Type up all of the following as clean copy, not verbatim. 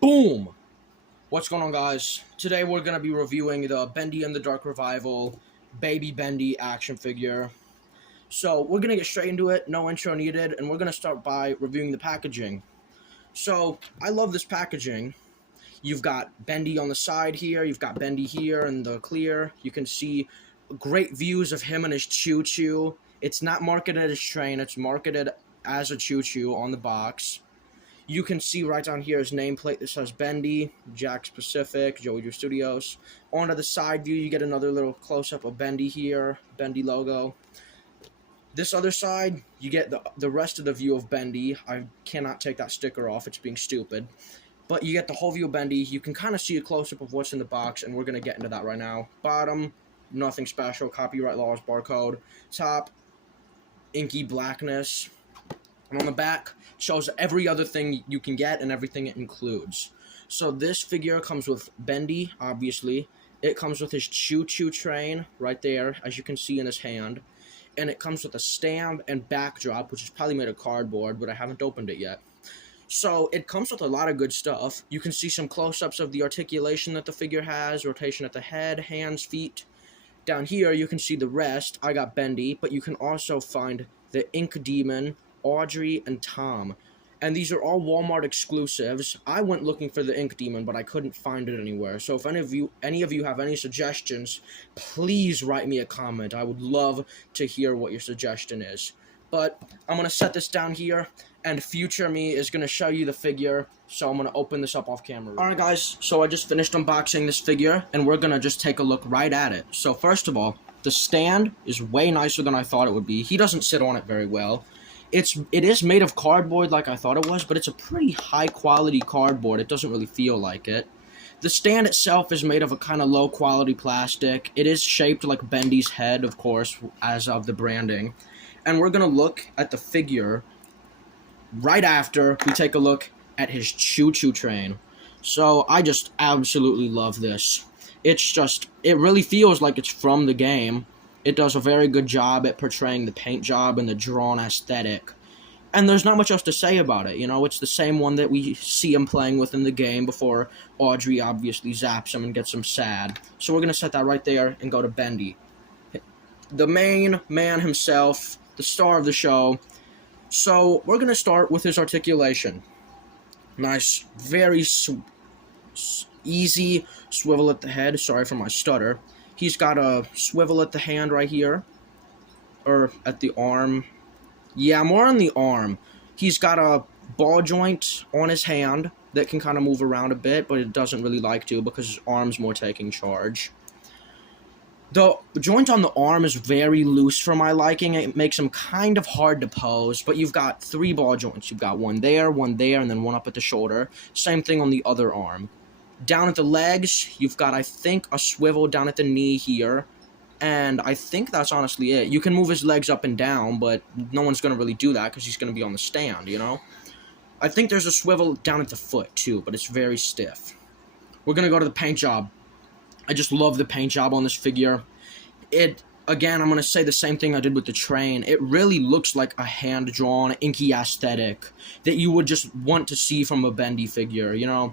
Boom! What's going on, guys? Today we're going to be reviewing the Bendy and the Dark Revival Baby Bendy action figure. So we're going to get straight into it, no intro needed, and we're going to start by reviewing the packaging. So I love this packaging. You've got Bendy on the side here, you've got Bendy here in the clear. You can see great views of him and his choo-choo. It's not marketed as train, it's marketed as a choo-choo on the box. You can see right down here his nameplate that says Bendy, Jack's Pacific, Joey Drew Studios. Onto the side view, you get another little close-up of Bendy here, Bendy logo. This other side, you get the rest of the view of Bendy. I cannot take that sticker off, it's being stupid. But you get the whole view of Bendy. You can kind of see a close-up of what's in the box, and we're going to get into that right now. Bottom, nothing special, copyright laws, barcode. Top, inky blackness. And on the back, shows every other thing you can get and everything it includes. So this figure comes with Bendy, obviously. It comes with his choo-choo train right there, as you can see in his hand. And it comes with a stand and backdrop, which is probably made of cardboard, but I haven't opened it yet. So it comes with a lot of good stuff. You can see some close-ups of the articulation that the figure has, rotation at the head, hands, feet. Down here, you can see the rest. I got Bendy, but you can also find the Ink Demon, Audrey, and Tom. And these are all Walmart exclusives. I went looking for the Ink Demon, but I couldn't find it anywhere. So if any of you have any suggestions, please write me a comment. I would love to hear what your suggestion is. But I'm going to set this down here, and future me is going to show you the figure, so I'm going to open this up off camera. Alright guys, so I just finished unboxing this figure, and we're going to just take a look right at it. So first of all, the stand is way nicer than I thought it would be. He doesn't sit on it very well. It is made of cardboard like I thought it was, but it's a pretty high quality cardboard. It doesn't really feel like it. The stand itself is made of a kind of low quality plastic. It is shaped like Bendy's head, of course, as of the branding. And we're going to look at the figure right after we take a look at his choo-choo train. So I just absolutely love this. It really feels like it's from the game. It does a very good job at portraying the paint job and the drawn aesthetic. And there's not much else to say about it, you know? It's the same one that we see him playing with in the game before Audrey obviously zaps him and gets him sad. So we're going to set that right there and go to Bendy. The main man himself, the star of the show. So we're going to start with his articulation. Nice, very easy swivel at the head. Sorry for my stutter. He's got a swivel at the hand right here, or at the arm. Yeah, more on the arm. He's got a ball joint on his hand that can kind of move around a bit, but it doesn't really like to because his arm's more taking charge. The joint on the arm is very loose for my liking. It makes him kind of hard to pose, but you've got 3 ball joints. You've got one there, and then one up at the shoulder. Same thing on the other arm. Down at the legs, you've got, I think, a swivel down at the knee here. And I think that's honestly it. You can move his legs up and down, but no one's going to really do that because he's going to be on the stand, you know? I think there's a swivel down at the foot, too, but it's very stiff. We're going to go to the paint job. I just love the paint job on this figure. Again, I'm going to say the same thing I did with the train. It really looks like a hand-drawn, inky aesthetic that you would just want to see from a Bendy figure, you know?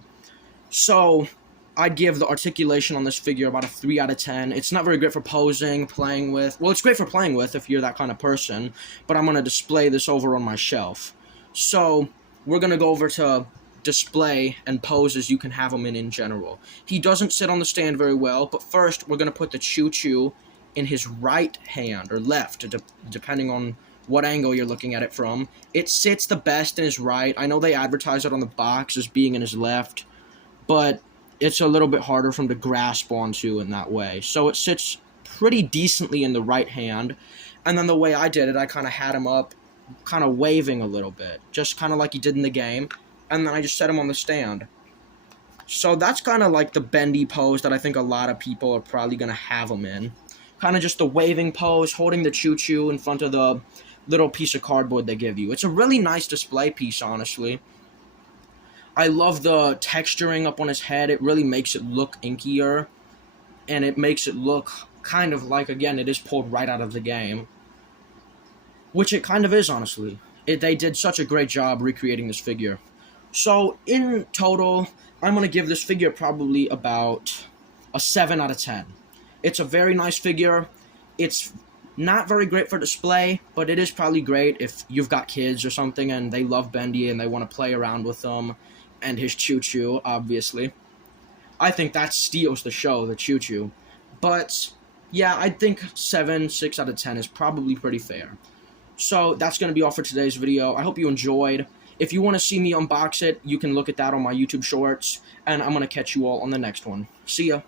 So, I'd give the articulation on this figure about a 3 out of 10. It's not very great for posing, playing with. Well, it's great for playing with if you're that kind of person, but I'm going to display this over on my shelf. So, we're going to go over to display and poses you can have him in general. He doesn't sit on the stand very well, but first, we're going to put the choo-choo in his right hand, or left, depending on what angle you're looking at it from. It sits the best in his right. I know they advertise it on the box as being in his left, but it's a little bit harder for him to grasp onto in that way. So it sits pretty decently in the right hand. And then the way I did it, I kind of had him up, kind of waving a little bit, just kind of like he did in the game. And then I just set him on the stand. So that's kind of like the Bendy pose that I think a lot of people are probably going to have him in. Kind of just the waving pose, holding the choo-choo in front of the little piece of cardboard they give you. It's a really nice display piece, honestly. I love the texturing up on his head. It really makes it look inkier. And it makes it look kind of like, again, it is pulled right out of the game. Which it kind of is, honestly. They did such a great job recreating this figure. So in total, I'm going to give this figure probably about a 7 out of 10. It's a very nice figure. It's not very great for display, but it is probably great if you've got kids or something and they love Bendy and they want to play around with them, and his choo-choo, obviously. I think that steals the show, the choo-choo. But yeah, I think 6 out of 10 is probably pretty fair. So that's going to be all for today's video. I hope you enjoyed. If you want to see me unbox it, you can look at that on my YouTube shorts, and I'm going to catch you all on the next one. See ya.